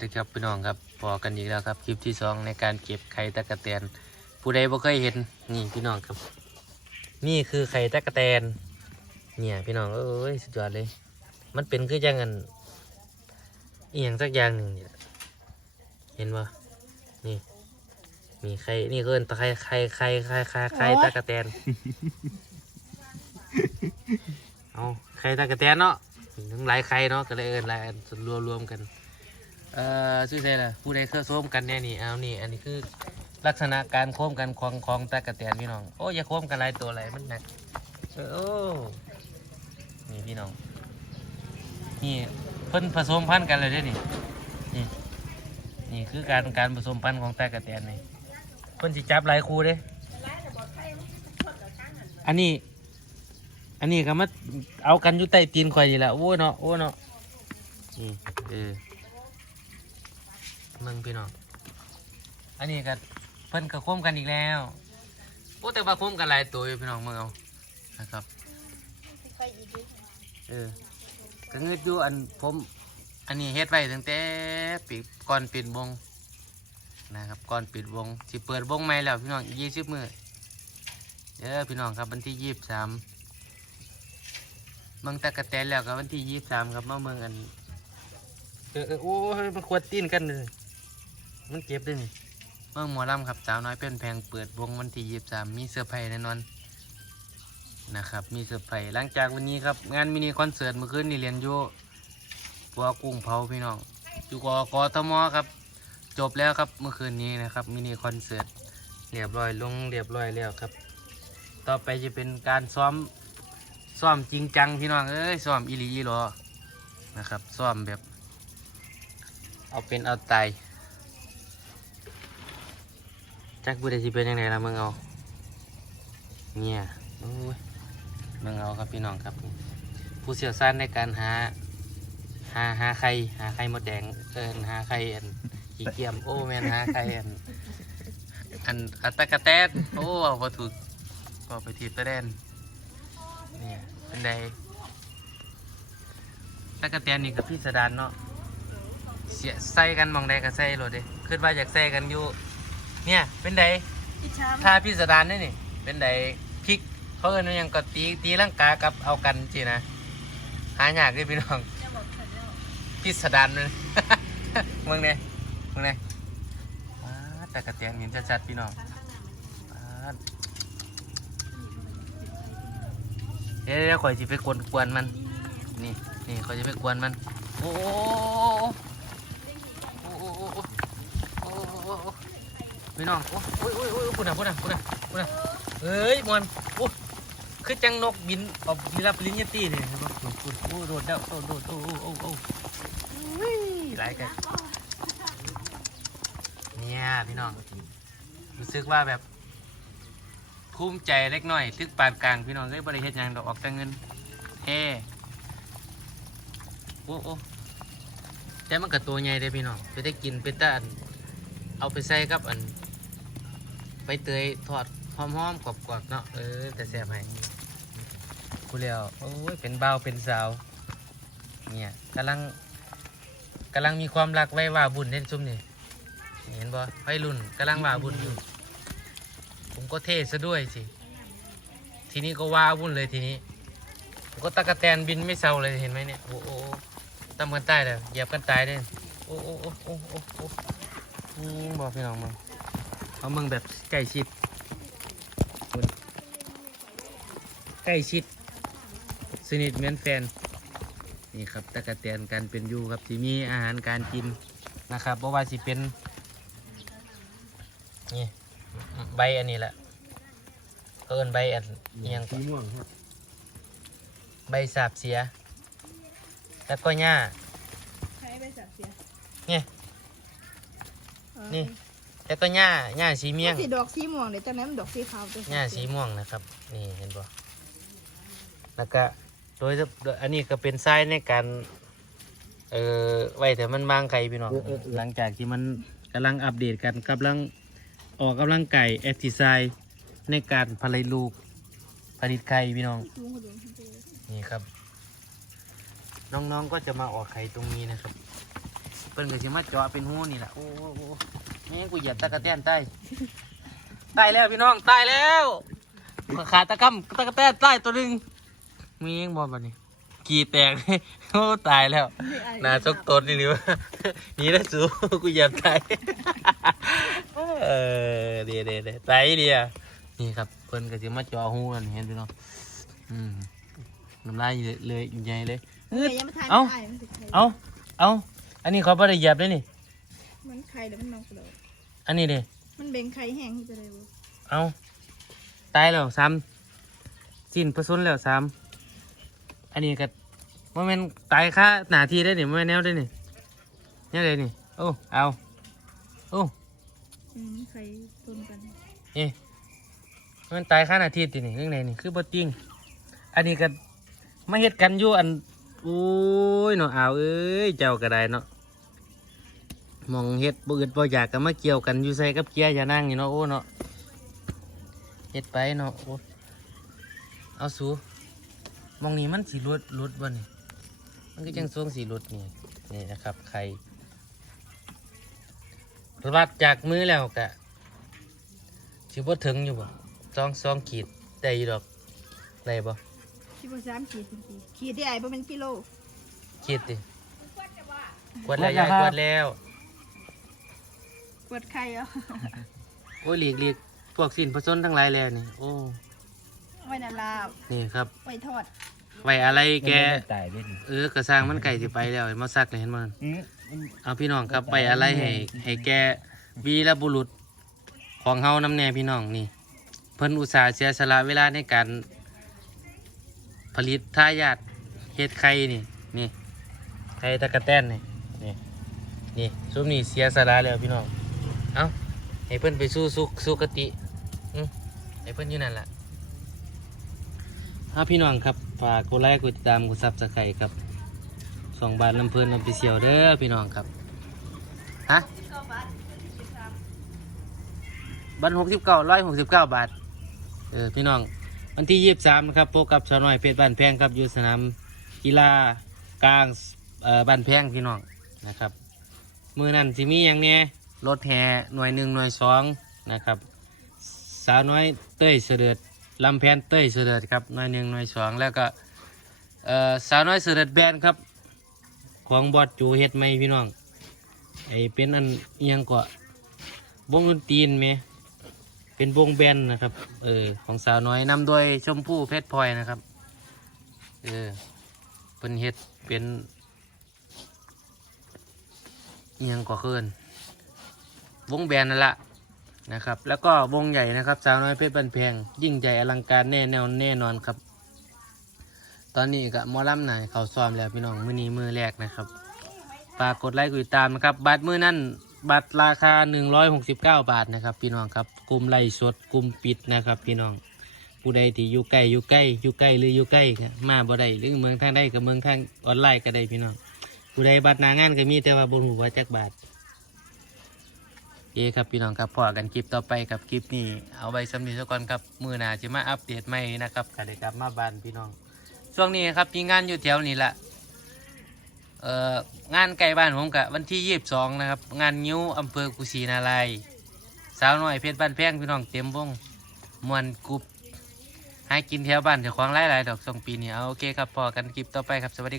สวัสดีครับพี่น้องครับพอกันอีกแล้วครับ คลิปที่สองในการเก็บไข่ตะกะแตน ผู้ใดบ่เคยเห็นนี่พี่น้องครับ นี่คือไข่ตะกะแตน เนี่ยพี่น้องเอ้ยสุดยอดเลย มันเป็นคือจังอันอีหยังสักอย่างหนึ่งเนี่ยเห็นปะนี่ มีไข่นี่ก็เอินตะไคร่ไข่ไข่ไข่ไข่ไข่ตะกะแตนเอาไข่ตะกะแตนเนาะทั้งหลายไข่เนาะก็เลยเอินหลายอันรวมรวมๆกัน เอ่อชื่ออะไรล่ะผู้ใดเคยโค้มกันเนี่ยนี่เอานี่อันนี้คือลักษณะการโค้มกันของของตะกะแตนพี่น้องโอ้อย่าโค้มกันหลายตัวอะไรมันหนักเออโอ้นี่พี่น้องนี่เพิ่นผสมพันธุ์กันเลยเด้อนี่นี่นี่คือการการผสมพันธุ์ของตะกะแตนนี่เพิ่นสิจับหลายคู่เด้อันนี้ อันนี้ก็มาเอากันอยู่ใต้ตีนข่อยนี่แหละโอ้เนาะโอ้เนาะนี่เออ มึงพี่น้อง อันนี้ก็เพิ่นก็โค้มกันอีกแล้วโอ้แต่ว่าโค้มกันหลายตัวอยู่พี่น้องมึงเอา นะครับ เออก็เงืดอยู่อันผม อันนี้เฮ็ดไว้ตั้งแต่ปีก่อนปิดวงนะครับก่อนปิดวงสิเปิดวงใหม่แล้วพี่น้องยี่สิบมือเด้อพี่น้องครับวันที่ยี่สิบสามเมืองตะกะแตนแล้วก็วันที่ยี่สิบสามครับมาเมืองอันเออโอ้ยมันควรตีนกันเลย มันเจ็บด้วยนี่เมื่อหมอลำครับสาวน้อยเป็นแพงเปิดวงวันที่ยี่สิบสามมีเสื้อร์ไผ่แน่นอนนะครับ มีเสื้อร์ไผ่หลังจากวันนี้ครับ งานมินิคอนเสิร์ตเมื่อคืนนี่เรียนอยู่ปัวกุ้งเผาพี่น้องอยู่กกทมครับ จบแล้วครับเมื่อคืนนี้นะครับมินิคอนเสิร์ตเรียบร้อยลงเรียบร้อยแล้วครับ ต่อไปจะเป็นการซ้อมซ้อมจริงจังพี่น้องเอ้ยซ้อมอีหลีอีหรอนะครับซ้อมแบบ เอาเป็นเอาตาย จักบุได้สิเป็นยังไงล่ะมึงเอาเนี่ยโอ้ยมึงเอาครับพี่น้องครับ ผู้เชี่ยวชาญในการหา หาหาไข่หาไข่มดแดงเอินหาไข่อันขี้เกียมโอ้แม่นหาไข่อันอันอัตตะกะแตนโอ้เอาวัตถุก็ไปทีบตะแดนเนี่ยเป็นไดตะกะแตนนี่กับพี่สดานเนาะเสียใส่กันมองใดก็ใส่โลดเด้คิดว่าอยากใส่กันอยู่ เนี่ยเป็นไดอิจฉาถ้าพิสดารนี่นี่ เป็นไดพริกเขาเอิ้นว่าหยังก็ตีตีลังกากับเอากันจีนะหายากเด้พี่น้องจะบอกฉันแล้วพิสดารเลย มึงเนี่ยมึงเนี่ยว้าแต่กระเตียงเห็นชัดๆพี่น้องว้าเดี๋ยวเดี๋ยวข่อยสิไปกวนกวนๆมัน นี่นี่ข่อยจะไปกวนมัน โอ้โหโอ้โหโอ้โหโอ้โหโอ้โห พี่น้องโอ้โอ้ยโอ้ยโอ้ยพูดนะพูดนะพูดนะพูดนะเอ้ยมันโอ้คือจังนกบินออกบินรับปริญญาตรีเลยเห็นปะโดดโดดโอ้โดดแล้วโดดโดดโอ้โอ้โอ้โอ้อุ้ยหลายกันเนี่ยพี่น้องรู้สึกว่าแบบภูมิใจเล็กน้อยทึกปานกลางพี่น้องเอ้ยบริเฮ็ดหยังดอกออกแต่เงินเฮ้โอ้โอ้แต่มันกับตัวใหญ่เลยพี่น้องไปได้กินไปแต่อันเอาไปใส่กับอัน ใบเตยทอดหอมๆกรอบๆเนาะเออแต่แซ่บให้กูเลี้ยวโอ้ยเป็นเบาเป็นสาวเนี่ยกำลังกำลังมีความรักไว้ว่าบุญเล่นซุ่มนี่เห็นบ่ไว้รุ่นกำลังว่าบุญอยู่ผมก็เท่ซะด้วยสิทีนี้ก็ว่าบุญเลยทีนี้ผมก็ตะกะแตนบินไม่เศร้าเลยเห็นไหมเนี่ยโอ้โอ้โอ้ตำกันตายเลยเหยียบกันตายเลยโอ้โอ้โอ้โอ้โอ้โอ้บอกพี่น้องมึง เอามึงแบบใกล้ชิดมึงใกล้ชิด สนิทเหมือนแฟน นี่ครับตะกะแตนการเป็นอยู่ครับที่มีอาหารการกินนะครับเพราะว่าสิเป็นนี่ใบอันนี้แหละเอินใบอันเอียงก่อนม่วงครับใบสาบเสีย แล้วก็หญ้าใช้ไปสับเสียเนี่ยนี่ แล้วก็หญ้าหญ้าสีเมียงสีดอกสีม่วงเดี๋ยวจะนั้นดอกสีขาวตัวหญ้าสีม่วงนะครับ นี่เห็นปะแล้วก็โดยโดยอันนี้ก็เป็นทรายในการเอ่อไว้แต่มันบางไข่พี่น้องหลังจากที่มันกำลังอัปเดตกันกำลังออกกำลังไก่แอคทีไซในการผลิตลูกผลิตไข่พี่น้องสูงกว่าเดิมนี่ครับ น้องๆก็จะมาออกไข่ตรงนี้นะครับเพิ่นก็สิมาเจาะเป็นหูนี่แหละโอ้โหแม่งกูเหยียบตะกะแตนใต้ตายแล้วพี่น้องตายแล้วขาตะกำตะกะแตนใต้ตัวหนึงมีเองบอลบัดนี้กีแตกโอ้ตายแล้วนาซกตนนี่นี่วะนี่นะสูกูเหยียบตายเออเดี๋ยวเดี๋ยวเดี๋ยวตายเดียวนี่ครับเพิ่นก็สิมาจาะหูกันเห็นพี่น้องอืมน้ำลายเลยใหญ่เลยเฮ้าเอ้าเอาเอาอันนี้เขาไม่ได้เหยียบเลยนี่มันไข่แล้วมันนองกเลย อันนี้เด้มันเบ่งไข่แห้งที่จะได้บ่เอาตายแล้วซ้ำสิ้นประสุนแล้วซ้ำอันนี้ก็ว่าแมันตายค่าหนาทีได้นี่ว่าแม่นแนวได้นี่เนี่ยเลยนี่โอ้เอาโอ้อืมไข่ตุนกันเอ๊ะมันตายค่าหนาทีตินี่เรื่องไหนนี่คือบ่จริงอันนี้ก็มาเฮ็ดกันอยู่อันโอ้ยเนาะเอาวเอ้ยเจ้าก็ได้เนาะ มองเฮ็ดบ่อึดบ่อยากก็มาเกี่ยวกันอยู่ใส่กับเกียร์อย่านั่งนี่เนาะโอ้เนาะเฮ็ดไปเนาะโอ้เอาสูมองนี้มันสีรุดรุดบ่นี่มันก็จังทรงสีรุดนี่นี่นะครับไข่วัดจากมือแล้วกะสิบ่ถึงอยู่บ่สองสองขีดได้อยู่ดอกได้บ่ที่ว่าสามขีดจริงๆขีดได้ไอ้บ่เป็นกิโลขีดดิกวดแล้วยายกวดแล้ว ปวดไข่เหรอโอ้ยหลีกหลีกพวกสินผสมทั้งหลายแล้วนี่โอ้ไว้นาลาวนี่ครับ ไว้ทอด ไว้อะไรแก ตายด้วยนี่เออกระสร้างมันไก่สิไปแล้วเห็นมาซักเลยเห็นมันอืมมันเอาพี่น้องครับไปอะไรให้ให้แกวีรบุรุษของเฮานำแน่พี่น้องนี่ เพิ่นอุตส่าห์เสียสละเวลาในการ ผลิตทายาทเฮ็ดไข่นี่นี่ไข่ตะกะแตนนี่นี่นี่ซุมนี่เสียสละแล้วพี่น้อง เอาให้เพิ่อนไปสู้สุสุกติอืมให้เพิ่อนอยู่นั่นแหละถ้าพี่น้องครับฝากกดไลค์กดติดตามกดซับสไครต์ครับสองบาทลำเพลินลำไปเสียวเด้อพี่น้องครับฮะบัตรหกสิบเก้าร้อยหกสิบเก้าบาทเออพี่น้องวันที่ยี่สิบสามนะครับพบกับชาวน้อยเพชรบ้านแพงครับอยู่สนามกีฬากลางเอ่อบ้านแพงพี่น้องนะครับมือนั้นสิมีอย่างเนี้ย รถแห่หน่วยหนึ่งหน่วยสองนะครับ สาวน้อยเต้ยเสด็จลำแพนเต้ยเสด็จครับหน่วยหนึ่งหน่วยสองแล้วก็สาวน้อยเสด็จแบนครับ ของบอดจูเฮ็ดไหมพี่น้องไอเป็นอันเอียงกว่าวงดนตรีนไหมเป็นวงแบนนะครับเออของสาวน้อยนำโดยชมพู่เพชรพลอยนะครับเออเป็นเฮ็ดเป็นเอิหยังกว่าเคิน วงแบนนั่นละนะครับ แล้วก็วงใหญ่นะครับสาวน้อยเพชรบันแพงยิ่งใหญ่อลังการแน่แนวแน่นอนครับ ตอนนี้ก็หมอลำไหนเขาซ้อมแล้วพี่น้องมือนี้มือแรกนะครับฝากกดไลค์กดติดตามนะครับบัตรมือนั่นบัตรราคา 169 บาทนะครับ พี่น้องครับกลุ่มไล่สดกลุ่มปิดนะครับ พี่น้องผู้ใดที่อยู่ใกล้อยู่ใกล้อยู่ใกล้หรืออยู่ใกล้มาบ่ได้หรือเมืองทางใดกับเมืองทางออนไลน์ก็ได้พี่น้องผู้ใดบัตรนางานก็มีแต่ว่าบนหัวาจักบาท คครับพี่น้องครับพอกันคลิปต่อไปกับคลิปนี้เอาไว้สำนีซะก่อนครับมือหนาจะมาอัปเดตใหม่นะครับก็ได้กลับมาบ้านพี่น้อง ช่วงนี้ครับมีงานอยู่แถวนี้แหละเอ่องานไก่บ้านผมกะวันที่ยีิบสองนะครับ งานนิ้วอำเภอกุชินารายสาวน้อยเพชรบ้านแพงพี่น้องเต็มวงมวนกรุบให้กินแถวบ้านเจ้าของหลายๆดอกสองปีนี้เอาโอเคครับพอกันคลิปต่อไปครับสวัสดีครับ